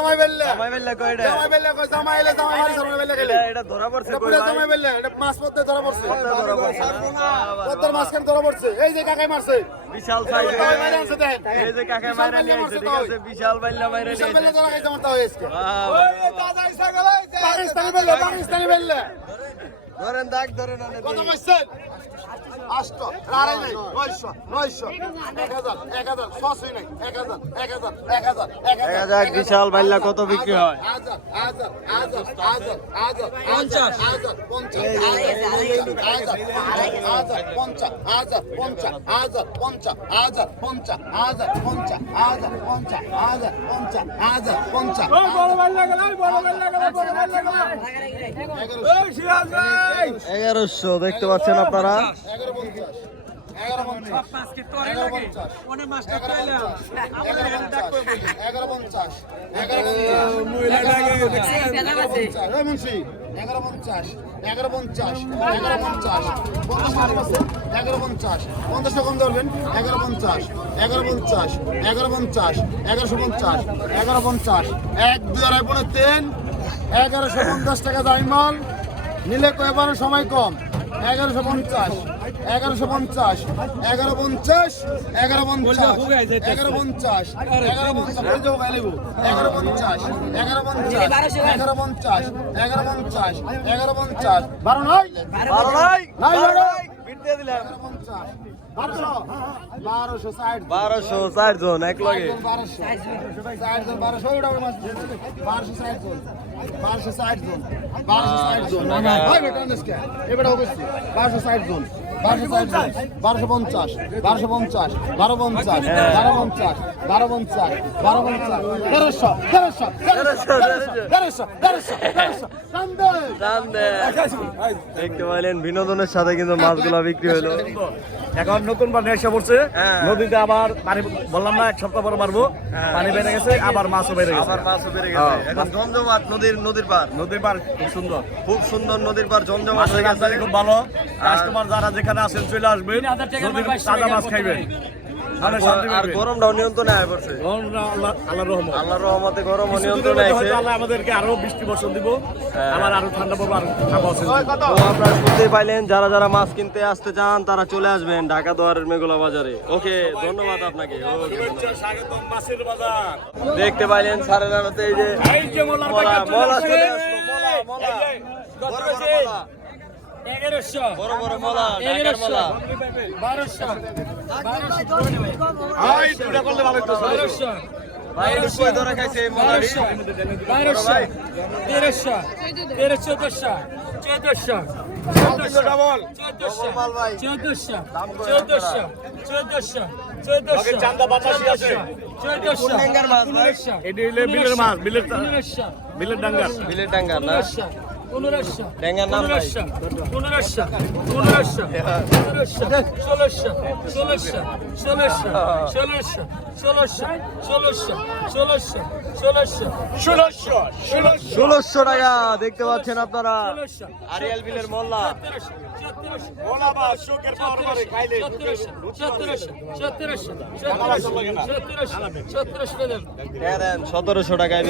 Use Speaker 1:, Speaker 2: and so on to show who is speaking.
Speaker 1: জামাই বেললে।
Speaker 2: জামাই বেললে কই এটা?
Speaker 1: জামাই বেললে কই জামাই এলে জামাই মারি জামাই বেললে গেলে।
Speaker 2: এটা ধরা পড়ছে কই ভাই?
Speaker 1: জামাই বেললে এটা মাছ পড়তে ধরা পড়ছে।
Speaker 2: ধরা পড়ছে।
Speaker 1: পদ্মার মাঝখানে ধরা পড়ছে। এই যে কাকাই মারছে।
Speaker 2: বিশাল সাইজ এই যে কাকাই
Speaker 1: মারা
Speaker 2: মাইরা
Speaker 1: বেল্লে
Speaker 2: নিয়ে
Speaker 1: মারছে
Speaker 2: ঠিক আছে বিশাল বাইল্লা
Speaker 1: বিশাল
Speaker 2: নিয়ে
Speaker 1: বেললে
Speaker 2: আইছে।
Speaker 1: ধরা খাইছে আমার তাও ইসা
Speaker 2: বাহ,
Speaker 1: পাকিস্তানি বেললে পাকিস্তানি বেললে।
Speaker 2: ধরেন দাগ ধরেন অনেক
Speaker 1: কত কইছেন আষ্ট আড়াই নাই নয়শো নয়শো। এক হাজার এক হাজার ছশোই নাই। এক হাজার এক হাজার এক হাজার এক
Speaker 2: এক হাজার বিশাল বাইল্লা কত বিক্রি হয়?
Speaker 1: হাজার হাজার হাজার হাজার হাজার পঞ্চাশ। হাজার পঞ্চাশ হাজার হাজার পঞ্চাশ হাজার পঞ্চাশ হাজার পঞ্চাশ হাজার পঞ্চাশ হাজার পঞ্চাশ হাজার পঞ্চাশ হাজার পঞ্চাশ হাজার পঞ্চাশ
Speaker 2: এগারোশো দেখতে পাচ্ছেন আপনারা
Speaker 1: এগারো পঞ্চাশ এগারো পঞ্চাশ এগারো পঞ্চাশ এগারো পঞ্চাশ এগারো মুন্সি এগারো পঞ্চাশ এগারো পঞ্চাশ এগারো পঞ্চাশ এগারো পঞ্চাশ ধরবেন এগারো এগারো এগারো এগারোশো এগারো পঞ্চাশ, এক দুই আড়াই পনেরো তিন, এগারোশো পঞ্চাশ টাকা দামি মাল নিলে এবারও সময় কম। এগারোশো পঞ্চাশ এগারোশো পঞ্চাশ এগারো পঞ্চাশ এগারো পঞ্চাশ এগারো পঞ্চাশ এগারো পঞ্চাশ। এগারো পঞ্চাশ এগারো পঞ্চাশ এগারো পঞ্চাশ এগারো পঞ্চাশ এগারো পঞ্চাশ। বারো নয়
Speaker 2: বারো নাই? দিয়ে দিলাম।
Speaker 1: বারোশো
Speaker 2: চার জন। এক লগে।
Speaker 1: বারোশো ষাট জন। বারোশো হয় পঞ্চাশ বারোশো পঞ্চাশ বারো পঞ্চাশ বারো পঞ্চাশ বারো পঞ্চাশ বারো পঞ্চাশ তেরোশো তেরোশো তেরোশো তেরোশো।
Speaker 2: দেখতে পাইলেন বিনোদনের সাথে কিন্তু মাছগুলা বিক্রি হলো।
Speaker 3: এখন নতুন পানি এসে পড়ছে।
Speaker 2: হ্যাঁ।
Speaker 3: নদীতে আবার পানি বললাম না এক সপ্তাহ পর মারবো পানি বেড়ে গেছে আবার মাছও বেড়ে গেছে।
Speaker 2: আবার মাছও বেড়ে গেছে।
Speaker 3: হ্যাঁ।
Speaker 2: এখন জমজমাট নদীর নদীর পার
Speaker 3: নদীর পার খুব সুন্দর।
Speaker 2: খুব সুন্দর নদীর পার জমজমাট হয়ে গেছে।
Speaker 3: খুব ভালো। কাস্টমার যারা যেখানে আছেন চলে আসবেন। তাজা মাছ খাইবেন।
Speaker 2: আর। গরমটাও নিয়ন্ত্রণে আয় পড়ছে।
Speaker 3: আল্লাহ আল্লাহ রহমত।
Speaker 2: আল্লাহর রহমতে গরম নিয়ন্ত্রণে
Speaker 3: আল্লাহ আমাদেরকে আরও বৃষ্টি বর্ষণ দিব। আবার আরও ঠান্ডা পড়ব আর আবহাওয়া change হবে।
Speaker 2: তো আপনারা শুনতেই পাইলেন যারা যারা মাছ কিনতে আসতে চান তারা চলে আসবেন ঢাকা দোয়ারের মেঘলা বাজারে। ওকে ধন্যবাদ আপনাকে। দেখতে পাইলেন সাড়ে নটাতে এই যে মলা
Speaker 3: চলে
Speaker 2: মলা চলে আসলো মলা মলা।
Speaker 4: তেরোশো। তেরোশো চোদ্দশো। চোদ্দশো। চোদ্দশো। চোদ্দশো। চোদ্দশো।
Speaker 3: বিলের ডাঙ্গার।
Speaker 2: বিলের ডাঙ্গার না?
Speaker 4: ষোলোশো
Speaker 2: টাকা দেখতে পাচ্ছেন আপনারা আরিয়াল বিলের মোল্লা
Speaker 4: সতেরোশো
Speaker 2: টাকায়